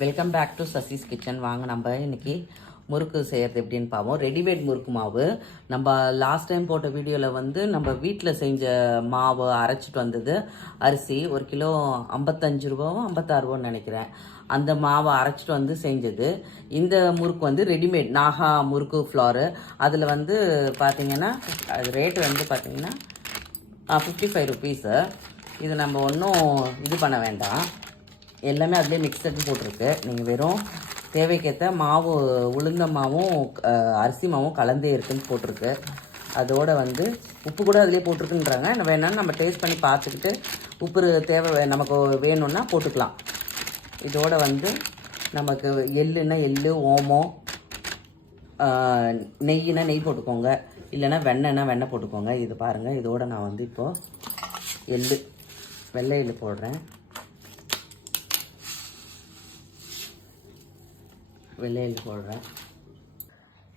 Welcome back to Sasi's kitchen. வாங்க நம்ம இன்னைக்கு முறுக்கு செய்கிறது எப்படின்னு பார்ப்போம். ரெடிமேட் முறுக்கு மாவு நம்ம லாஸ்ட் டைம் போட்ட வீடியோவில் வந்து நம்ம வீட்டில் செஞ்ச மாவு அரைச்சிட்டு வந்தது. அரிசி 1 கிலோ 55 ரூபாவும் 56 ரூபான்னு நினைக்கிறேன். அந்த மாவை அரைச்சிட்டு வந்து செஞ்சது. இந்த முறுக்கு வந்து ரெடிமேட் நாகா முறுக்கு ஃப்ளாரு. அதில் வந்து பார்த்தீங்கன்னா அது ரேட்டு வந்து பார்த்தீங்கன்னா 55 ருபீஸு. இது நம்ம ஒன்றும் இது பண்ண வேண்டாம், எல்லாமே அதிலே மிக்சடு போட்டிருக்கு. நீங்கள் வெறும் தேவைக்கேற்ற மாவு உளுந்த மாவும் அரிசி மாவும் கலந்தே இருக்குன்னு போட்டிருக்கு. அதோட வந்து உப்பு கூட அதிலே போட்டிருக்குன்றாங்க. வேணாலும் நம்ம டேஸ்ட் பண்ணி பார்த்துக்கிட்டு உப்பு தேவை நமக்கு வேணும்னா போட்டுக்கலாம். இதோட வந்து நமக்கு எள்ளுன்னா எள்ளு, ஓமம், நெய்னா நெய் போட்டுக்கோங்க, இல்லைன்னா வெண்ணெய்னா வெண்ணெய் போட்டுக்கோங்க. இது பாருங்கள், இதோட நான் வந்து இப்போது வெள்ளை எள்ளு போடுறேன். வெள்ளையில் போடுறேன்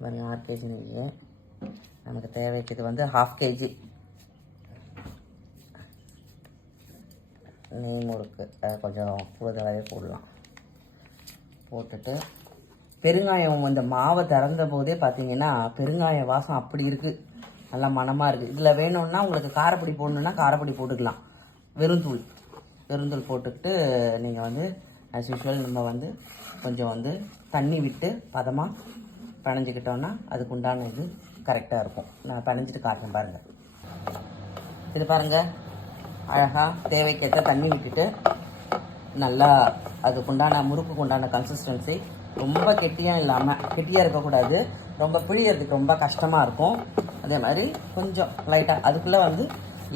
பாருங்கள். 6 கேஜி நெய் நமக்கு தேவைக்கு. இது வந்து 1/2 கேஜி நெய் முறுக்கு. கொஞ்சம் கூடுதலாகவே போடலாம். போட்டுட்டு பெருங்காயம், இந்த மாவை திறந்த போதே பார்த்தீங்கன்னா பெருங்காய வாசம் அப்படி இருக்குது, நல்லா மணமாக இருக்குது. இதில் வேணும்னா உங்களுக்கு காரப்பொடி போடணுன்னா காரப்பொடி போட்டுக்கலாம். வெறுந்தூள் போட்டுக்கிட்டு நீங்கள் வந்து ஆஸ் யூஷுவல் நம்ம வந்து கொஞ்சம் வந்து தண்ணி விட்டு பதமாக பிணைஞ்சிக்கிட்டோன்னா அதுக்கு உண்டான இது கரெக்டாக இருக்கும். நான் பிணைஞ்சிட்டு காட்டுறேன் பாருங்கள். இது பாருங்கள், அழகாக தேவைக்கேற்ற தண்ணி விட்டுட்டு நல்லா அதுக்குண்டான முறுக்குக்கு உண்டான கன்சிஸ்டன்சி. ரொம்ப கெட்டியாக இல்லாமல், கெட்டியாக இருக்கக்கூடாது, ரொம்ப பிழியறதுக்கு ரொம்ப கஷ்டமாக இருக்கும். அதே மாதிரி கொஞ்சம் லைட்டாக அதுக்குள்ளே வந்து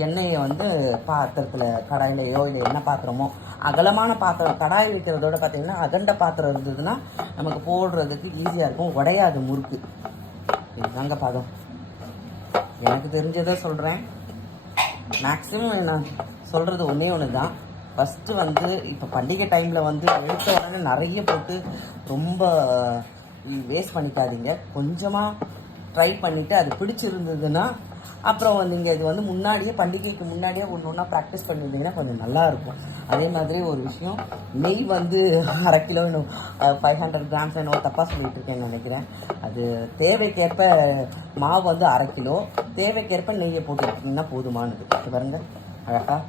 எண்ணெயை வந்து பாத்திரத்தில் கடாயிலையோ இல்லை என்ன பாத்திரமோ, அகலமான பாத்திரம் கடாய் வைக்கிறதோட பார்த்தீங்கன்னா அகண்ட பாத்திரம் இருந்ததுன்னா நமக்கு போடுறதுக்கு ஈஸியாக இருக்கும், உடையாது முறுக்கு. இதுதாங்க பதம். எனக்கு தெரிஞ்சதை சொல்கிறேன். மேக்ஸிமம் நான் சொல்கிறது ஒன்று தான். ஃபஸ்ட்டு வந்து இப்போ பண்டிகை டைமில் வந்து எடுத்த உடனே நிறைய போட்டு ரொம்ப வேஸ்ட் பண்ணிக்காதீங்க. கொஞ்சமாக ட்ரை பண்ணிவிட்டு அது பிடிச்சிருந்ததுன்னா அப்புறம் நீங்கள் இது வந்து முன்னாடியே பண்டிகைக்கு முன்னாடியே ஒன்று ஒன்றா ப்ராக்டிஸ் பண்ணியிருந்தீங்கன்னா கொஞ்சம் நல்லாயிருக்கும். அதே மாதிரி ஒரு விஷயம், நெய் வந்து 1/2 கிலோ இன்னும் 500 கிராம்ஸ் என்னவோ தப்பாக சொல்லிட்டு இருக்கேன்னு நினைக்கிறேன். அது தேவைக்கேற்ப மாவு வந்து 1/2 கிலோ, தேவைக்கேற்ப நெய்யை போட்டுக்கிட்டிங்கன்னா போதுமானது. பாருங்கள், அழகாக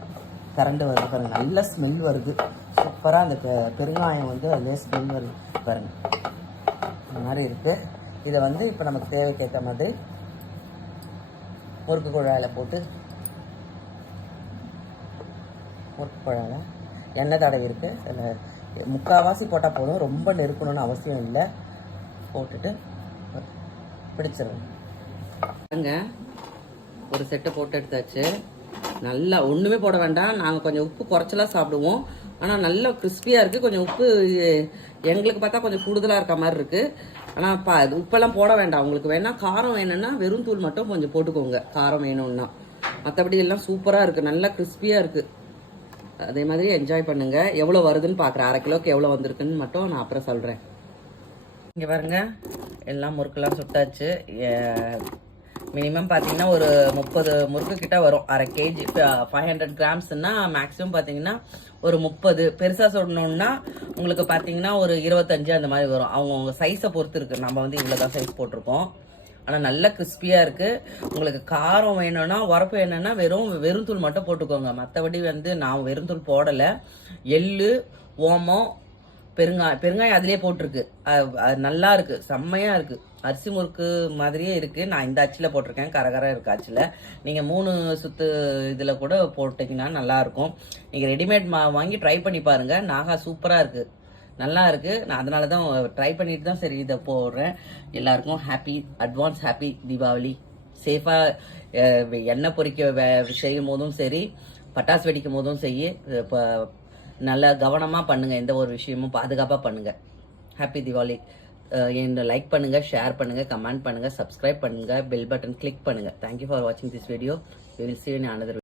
கரண்டு வருது பாருங்கள், நல்ல ஸ்மெல் வருது சூப்பராக. அந்த பெருங்காயம் வந்து அதிலே ஸ்மெல் வருது பாருங்கள், இந்த மாதிரி இருக்குது. இதை வந்து இப்போ நமக்கு தேவைக்கேற்ற மாதிரி முறுக்கு குழாயில் போட்டு, முறுக்கு குழாயில் எண்ணெய் தடவி இருக்குது. முக்கால்வாசி போட்டால் போதும், ரொம்ப நெருக்கணும்னு அவசியம் இல்லை. போட்டுட்டு பிடிச்சிருங்க. ஒரு செட்டை போட்டு எடுத்தாச்சு. நல்லா ஒன்றுமே போட வேண்டாம், நாங்கள் கொஞ்சம் உப்பு குறைச்சலாக சாப்பிடுவோம். ஆனால் நல்லா கிறிஸ்பியாக இருக்குது. கொஞ்சம் உப்பு எங்களுக்கு பார்த்தா கொஞ்சம் கூடுதலாக இருக்க மாதிரி இருக்குது. ஆனால் உப்பெல்லாம் போட வேண்டாம். உங்களுக்கு வேணால் காரம் வேணும்னா வெறும் தூள் மட்டும் கொஞ்சம் போட்டுக்கோங்க, காரம் வேணும்னா. மற்றபடி எல்லாம் சூப்பராக இருக்குது, நல்லா கிறிஸ்பியாக இருக்குது. அதே மாதிரி என்ஜாய் பண்ணுங்கள். எவ்வளோ வருதுன்னு பார்க்குறேன், 1/2 கிலோக்கு எவ்வளோ வந்திருக்குன்னு மட்டும் நான் அப்புறம் சொல்கிறேன். இங்கே பாருங்கள், எல்லாம் முறுக்கெல்லாம் சுட்டாச்சு. மினிமம் பார்த்தீங்கன்னா ஒரு 30 முறுக்கு கிட்ட வரும். 1/2 கேஜி 500 கிராம்ஸ்னா மேக்ஸிமம் பார்த்தீங்கன்னா ஒரு 30. பெருசாக சொல்லணுன்னா உங்களுக்கு பார்த்தீங்கன்னா ஒரு 25 அந்த மாதிரி வரும். அவங்கவுங்க சைஸை பொறுத்து இருக்குது. நம்ம வந்து இவ்வளோ தான் சைஸ் போட்டிருக்கோம். ஆனால் நல்லா கிறிஸ்பியாக இருக்குது. உங்களுக்கு காரம் வேணும்னா, உரப்பு வேணும்னா வெறும் தூள் மட்டும் போட்டுக்கோங்க. மற்றபடி வந்து நான் வெறும் தூள் போடலை. எள்ளு, ஓமம், பெருங்காயம் அதிலே போட்டிருக்கு. அது நல்லா இருக்குது, செம்மையாக இருக்குது. அரிசி முறுக்கு மாதிரியே இருக்குது. நான் இந்த அச்சில் போட்டிருக்கேன், கரகர இருக்குது அச்சில். நீங்கள் 3 சுத்து இதில் கூட போட்டிங்கன்னா நல்லாயிருக்கும். நீங்கள் ரெடிமேட் வாங்கி ட்ரை பண்ணி பாருங்கள். நாகா சூப்பராக இருக்குது, நல்லா இருக்குது. நான் அதனால தான் ட்ரை பண்ணிட்டு தான் சரி இதை போடுறேன். எல்லாருக்கும் அட்வான்ஸ் ஹாப்பி தீபாவளி. சேஃபாக எண்ணெய் பொரிக்க செய்யும் போதும் சரி, பட்டாசு வெடிக்கும் போதும் சரி, இப்போ நல்லா கவனமாக பண்ணுங்கள். எந்த ஒரு விஷயமும் பாதுகாப்பாக பண்ணுங்கள். ஹாப்பி தீபாவளி. என்ன லைக் பண்ணுங்கள், ஷேர் பண்ணுங்கள், கமெண்ட் பண்ணுங்கள், சப்ஸ்கிரைப் பண்ணுங்கள், பெல் பட்டன் கிளிக் பண்ணுங்கள். தேங்க்யூ ஃபார் வாட்சிங் this video. We will see you in another video.